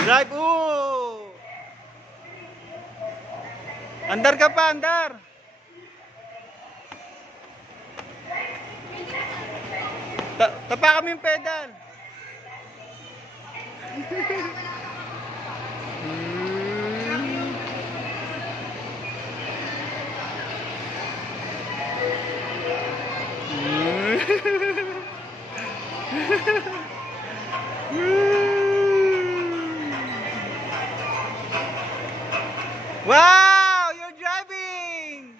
Drive, oh! Andar ka pa, andar! Tapa kami yung pedal! Wow! You're driving!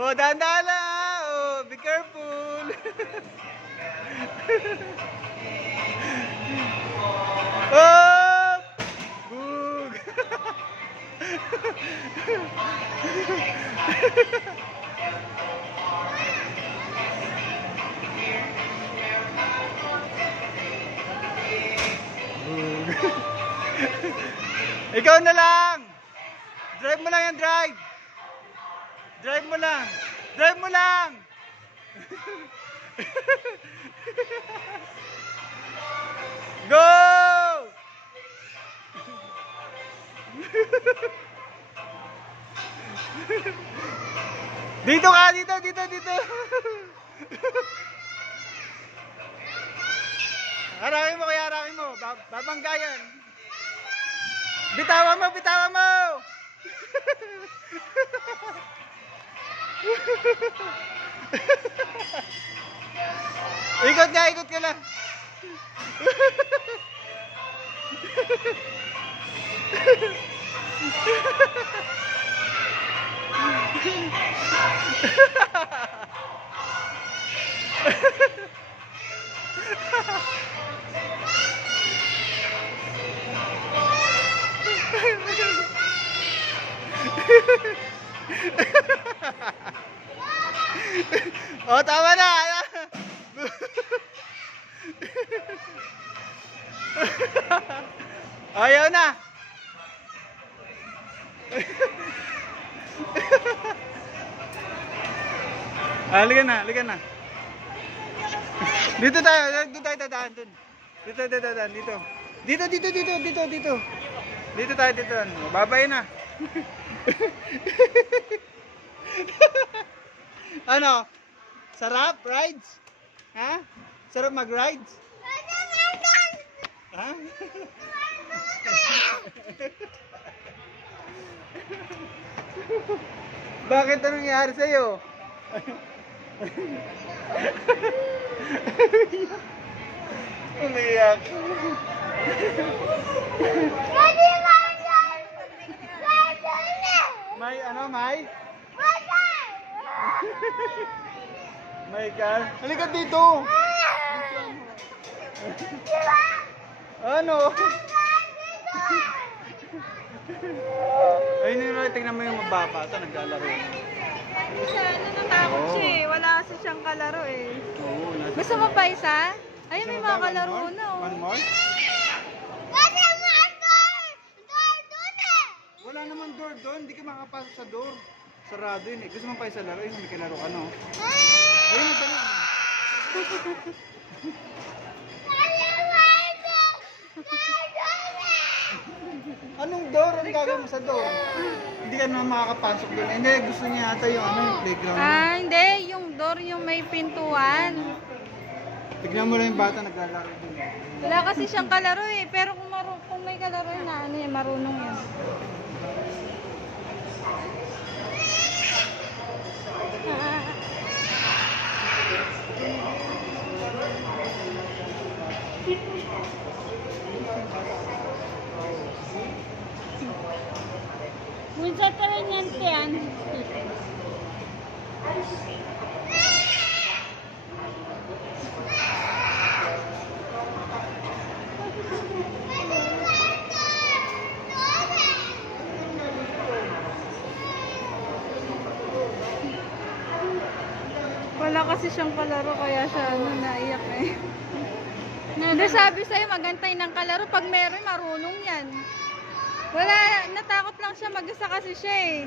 Oh, dahan-dahan lang, ah. Oh, be careful! Oh! Bug! Ikaw na lang! Drive mo lang yan, drive! Drive mo lang! Drive mo lang! Go! Dito ka, dito! Harakin mo, kaya harakin mo. Babanggayan. Bitawan mo! Ikot ka lang. Oh, tama na. Ayaw na. Halika na. Dito tayo dadaan dun. Dito. Dito tayo. Babay na. Ano? Sarap rides? Ha? Sarap mag-rides? Ha? Bakit anong nangyari sa'yo? Umiyak. May ano, May? May car? Halika dito! Ano? Ayun yun, tingnan mo yung mababa. Ito, naglalaro. Natakot siya eh. Wala kasi siyang kalaro eh. Oo, Gusto mo pa isa? Ayun, may mga kalaro na oh. One more? Wala naman door doon. Hindi ka makapasok sa door. Sarado yun eh. Gusto mo pa isa laro? Ayun, may kalaro ka no? Ayun, ito na. Anong door? Anong gagawin mo sa door? Hindi ka naman makakapasok doon. Hindi, gusto niya ata yung ano, yung playground. Hindi. Yung door, yung may pintuan. Tignan mo lang yung bata naglalaro doon. Wala kasi siyang kalaro eh. Pero kung may kalaro yun na, ano yan, marunong yan. Minsan ka rin yan, Tian. Wala kasi siyang kalaro kaya siya naiyak eh. Hindi sabi sa'yo magantay ng kalaro. Pag meron, marunong yan. Wala, natakot lang siya mag-isa kasi siya eh.